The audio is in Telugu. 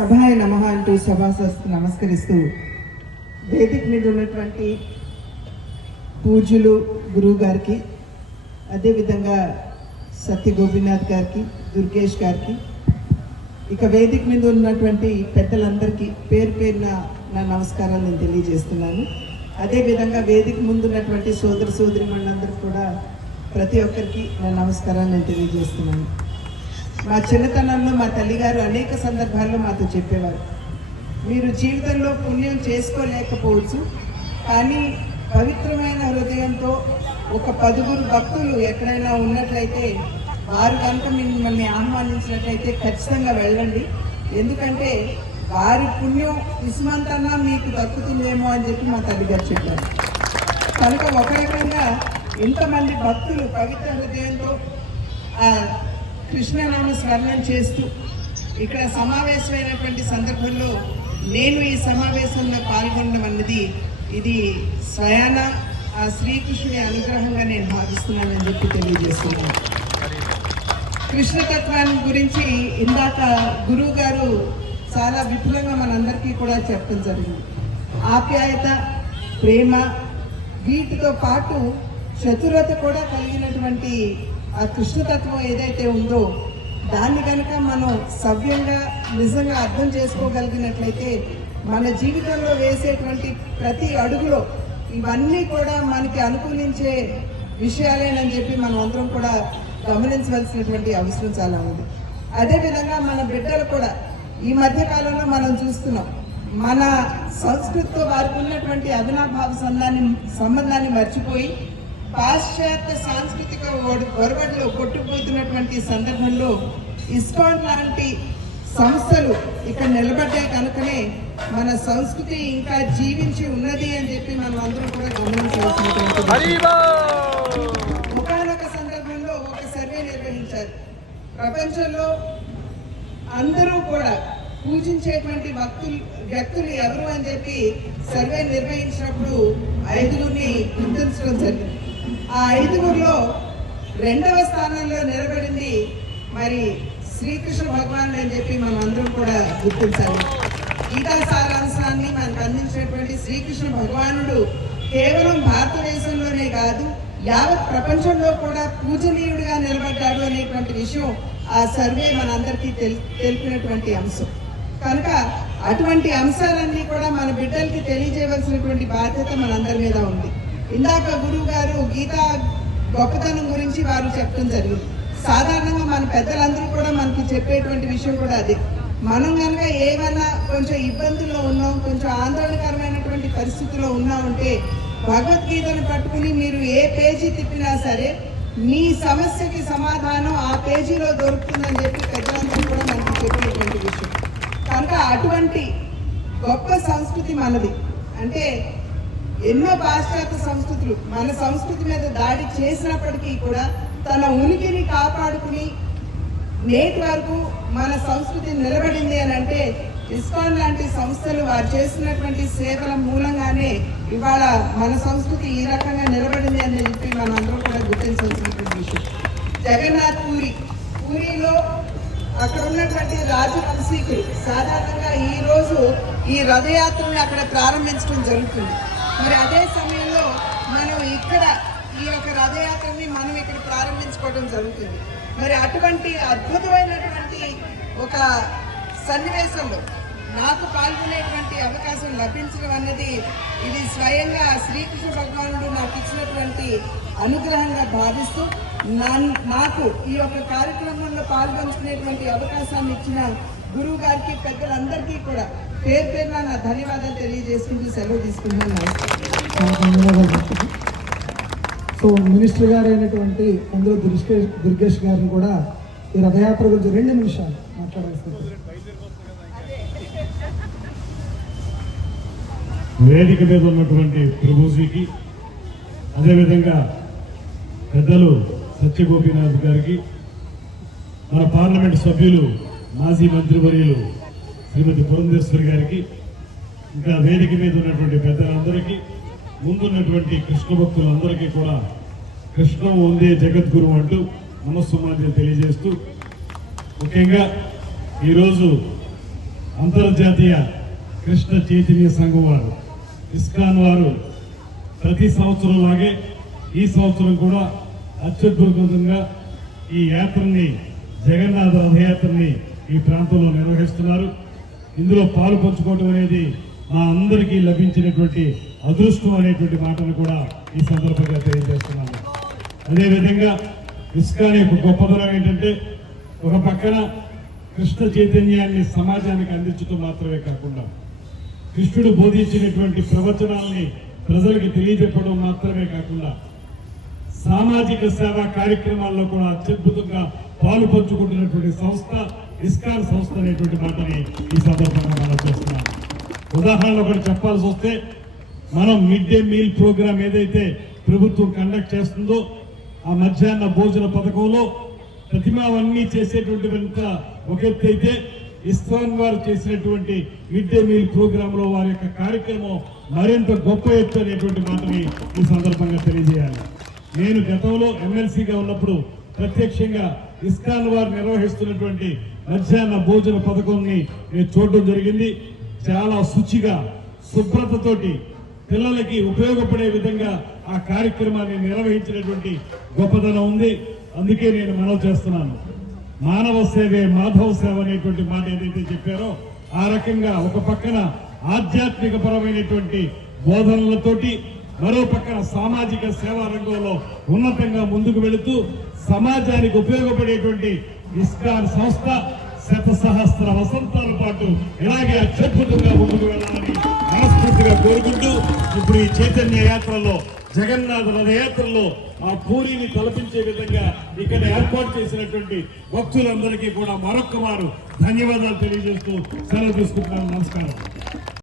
సభాయ నమ అంటూ సభాసస్తు నమస్కరిస్తూ వేదిక మీద ఉన్నటువంటి పూజలు గురువు గారికి అదేవిధంగా సత్య గోపీనాథ్ గారికి దుర్గేష్ గారికి ఇక వేదిక మీద ఉన్నటువంటి పెద్దలందరికీ పేరు పేరున నా నమస్కారాలు నేను తెలియజేస్తున్నాను. అదేవిధంగా వేదిక ముందు ఉన్నటువంటి సోదర సోదరి మనందరికీ కూడా ప్రతి ఒక్కరికి నా నమస్కారాలు నేను తెలియజేస్తున్నాను. మా చిన్నతనంలో మా తల్లిగారు అనేక సందర్భాల్లో మాతో చెప్పేవారు. మీరు జీవితంలో పుణ్యం చేసుకోలేకపోవచ్చు కానీ పవిత్రమైన హృదయంతో ఒక పదుగురు భక్తులు ఎక్కడైనా ఉన్నట్లయితే వారు కనుక మిమ్మల్ని ఆహ్వానించినట్లయితే ఖచ్చితంగా వెళ్ళండి. ఎందుకంటే వారి పుణ్యం ఇసుమంతన్నా మీకు దక్కుతుందేమో అని చెప్పి మా తల్లిగారు చెప్పారు. కనుక ఒక రకంగా ఇంతమంది భక్తులు పవిత్ర హృదయంతో కృష్ణనామ స్మరణం చేస్తూ ఇక్కడ సమావేశమైనటువంటి సందర్భంలో నేను ఈ సమావేశంలో పాల్గొనడం అన్నది ఇది స్వయాన ఆ శ్రీకృష్ణుని అనుగ్రహంగా నేను భావిస్తున్నానని చెప్పి తెలియజేస్తున్నాను. కృష్ణతత్వాన్ని గురించి ఇందాక గురువు గారు చాలా విపులంగా మనందరికీ కూడా చెప్పడం జరిగింది. ఆప్యాయత ప్రేమ వీటితో పాటు చతురత కూడా కలిగినటువంటి ఆ కృష్ణతత్వం ఏదైతే ఉందో దాన్ని కనుక మనం సవ్యంగా నిజంగా అర్థం చేసుకోగలిగినట్లయితే మన జీవితంలో వేసేటువంటి ప్రతి అడుగులో ఇవన్నీ కూడా మనకి అనుకూలించే విషయాలేనని చెప్పి మనం అందరం కూడా గమనించవలసినటువంటి అవసరం చాలా ఉంది. అదేవిధంగా మన బిడ్డలు కూడా ఈ మధ్య కాలంలో మనం చూస్తున్నాం మన సంస్కృతితో వారికి ఉన్నటువంటి అవినాభావ సంబంధాన్ని సంబంధాన్ని మర్చిపోయి పాశ్చాత్య సాంస్కృతిక ఒరవడిలో కొట్టుకుపోతున్నటువంటి సందర్భంలో ఇస్కాన్ లాంటి సంస్థలు ఇక్కడ నిలబడ్డాయి కనుకనే మన సంస్కృతి ఇంకా జీవించి ఉన్నది అని చెప్పి మనం అందరం కూడా గమనించవలసినటువంటి విషయం. ఒకానొక సందర్భంలో ఒక సర్వే నిర్వహించారు. ప్రపంచంలో అందరూ కూడా పూజించేటువంటి భక్తులు వ్యక్తులు ఎవరు అని చెప్పి సర్వే నిర్వహించినప్పుడు ఐదుగురిని గుర్తించడం జరిగింది. ఆ ఐదుగురిలో రెండవ స్థానంలో నిలబడింది మరి శ్రీకృష్ణ భగవాన్ అని చెప్పి మనం అందరం కూడా గుర్తించాలి. గీతా సారాంశాన్ని మనకు అందించినటువంటి శ్రీకృష్ణ భగవానుడు కేవలం భారతదేశంలోనే కాదు యావత్ ప్రపంచంలో కూడా పూజనీయుడిగా నిలబడ్డాడు అనేటువంటి విషయం ఆ సర్వే మనందరికీ తెల్ తెలిపినటువంటి అంశం. కనుక అటువంటి అంశాలన్నీ కూడా మన బిడ్డలకి తెలియజేయవలసినటువంటి బాధ్యత మనందరి మీద ఉంది. ఇందాక గురువు గారు గీత గొప్పతనం గురించి వారు చెప్పడం జరిగింది. సాధారణంగా మన పెద్దలందరూ కూడా మనకి చెప్పేటువంటి విషయం కూడా అదే. మనం కనుక ఏమైనా కొంచెం ఇబ్బందుల్లో ఉన్నాం కొంచెం ఆందోళనకరమైనటువంటి పరిస్థితుల్లో ఉన్నా ఉంటే భగవద్గీతను పట్టుకుని మీరు ఏ పేజీ తిప్పినా సరే మీ సమస్యకి సమాధానం ఆ పేజీలో దొరుకుతుందని చెప్పి పెద్దలందరూ కూడా మనకి చెప్పినటువంటి విషయం. కనుక అటువంటి గొప్ప సంస్కృతి మనది. అంటే ఎన్నో పాశ్చాత్య సంస్కృతులు మన సంస్కృతి మీద దాడి చేసినప్పటికీ కూడా తన ఉనికిని కాపాడుకుని నేటి వరకు మన సంస్కృతి నిలబడింది అని అంటే ఇస్కాన్ లాంటి సంస్థలు వారు చేస్తున్నటువంటి సేవల మూలంగానే ఇవాళ మన సంస్కృతి ఈ రకంగా నిలబడింది అని చెప్పి మనం అందరూ కూడా గుర్తించాల్సినటువంటి విషయం. జగన్నాథ్ పూరి పూరిలో అక్కడ ఉన్నటువంటి రాజవంశీకులు సాధారణంగా ఈరోజు ఈ రథయాత్రని అక్కడ ప్రారంభించడం జరుగుతుంది. మరి అదే సమయంలో మనం ఇక్కడ ఈ యొక్క రథయాత్రని మనం ఇక్కడ ప్రారంభించుకోవడం జరుగుతుంది. మరి అటువంటి అద్భుతమైనటువంటి ఒక సన్నివేశంలో నాకు పాల్గొనేటువంటి అవకాశం లభించడం అన్నది ఇది స్వయంగా శ్రీకృష్ణ భగవానుడు నాకు ఇచ్చినటువంటి అనుగ్రహంగా భావిస్తూ నన్- నాకు ఈ యొక్క కార్యక్రమంలో పాల్గొంచుకునేటువంటి అవకాశాన్ని ఇచ్చిన గురువు గారికి పెద్దలందరికీ కూడా పేరు పేరున నా ధన్యవాదాలు తెలియజేసుకుంటూ సెలవు తీసుకుంటున్నాను. సో మినిస్టర్ గారు అయినటువంటి అందులో దుర్గేష్ దుర్గేష్ గారిని కూడా ఈ రథయాత్ర గురించి రెండు నిమిషాలు మాట్లాడాల్సింది వేదిక మీద ఉన్నటువంటి ప్రభుజీకి అదేవిధంగా పెద్దలు సత్యగోపీనాథ్ గారికి మన పార్లమెంట్ సభ్యులు మాజీ మంత్రివర్యులు శ్రీమతి పురంధేశ్వరి గారికి ఇంకా వేదిక మీద ఉన్నటువంటి పెద్దలందరికీ ముందున్నటువంటి కృష్ణ భక్తులందరికీ కూడా కృష్ణం ఉందే జగద్గురు అంటూ నమస్సుమాన్యం తెలియజేస్తూ ముఖ్యంగా ఈరోజు అంతర్జాతీయ కృష్ణ చైతన్య సంఘం వారు ఇస్కాన్ వారు ప్రతి సంవత్సరం లాగే ఈ సంవత్సరం కూడా అత్యద్భుతంగా ఈ యాత్రని జగన్నాథ రథయాత్రని ఈ ప్రాంతంలో నిర్వహిస్తున్నారు. ఇందులో పాలు పంచుకోవడం అనేది మా అందరికీ లభించినటువంటి అదృష్టం అనేటువంటి మాటను కూడా ఈ సందర్భంగా తెలియజేస్తున్నాను. అదేవిధంగా ఇస్కాన్ యొక్క గొప్పతనం ఏంటంటే ఒక పక్కన కృష్ణ చైతన్యాన్ని సమాజానికి అందించడం మాత్రమే కాకుండా కృష్ణుడు బోధించినటువంటి ప్రవచనాల్ని ప్రజలకు తెలియజెప్పడం మాత్రమే కాకుండా సామాజిక సేవా కార్యక్రమాల్లో కూడా అత్యద్భుతంగా పాలు పంచుకుంటున్నటువంటి సంస్థ ఇస్కాన్ సంస్థ అనేటువంటి మాటని ఈ సందర్భంగా మనం చేస్తున్నాం. ఉదాహరణ ఒకటి చెప్పాల్సి వస్తే మనం మిడ్ డే మీల్ ప్రోగ్రామ్ ఏదైతే ప్రభుత్వం కండక్ట్ చేస్తుందో ఆ మధ్యాహ్న భోజన పథకంలో ప్రతిమావన్నీ చేసేటువంటి వెనుక ఒక ఎత్తు అయితే ఇస్కాన్ వారు చేసినటువంటి మిడ్ డే మీల్ ప్రోగ్రామ్లో వారి యొక్క కార్యక్రమం మరింత గొప్ప ఎత్తు అనేటువంటి మాటని ఈ సందర్భంగా తెలియజేయాలి. నేను గతంలో ఎమ్మెల్సీగా ఉన్నప్పుడు ప్రత్యక్షంగా ఇస్కాన్ వారు నిర్వహిస్తున్నటువంటి మధ్యాహ్న భోజన పథకంని నేను చూడడం జరిగింది. చాలా శుచిగా శుభ్రతతోటి పిల్లలకి ఉపయోగపడే విధంగా ఆ కార్యక్రమాన్ని నిర్వహించినటువంటి గొప్పదనం ఉంది. అందుకే నేను మనవి చేస్తున్నాను. మానవ సేవే మాధవ సేవ అనేటువంటి మాట ఏదైతే చెప్పారో ఆ రకంగా ఒక పక్కన ఆధ్యాత్మిక పరమైనటువంటి బోధనలతోటి మరో పక్కన సామాజిక సేవా రంగంలో ఉన్నతంగా ముందుకు వెళుతూ సమాజానికి ఉపయోగపడేటువంటి ఇస్కాన్ సంస్థ శత సహస్ర వసంతాల పాటు ఇలాగే అత్యద్భుతంగా ముందుకు వెళ్ళాలని మనస్ఫూర్తిగా కోరుకుంటూ ఇప్పుడు ఈ చైతన్య యాత్రలో జగన్నాథ రథయాత్రలో ఆ పూరిని తలపించే విధంగా ఇక్కడ ఏర్పాటు చేసినటువంటి భక్తులందరికీ కూడా మరొక్క వారు ధన్యవాదాలు తెలియజేస్తూ సెలవు తీసుకుంటున్నాను. నమస్కారం.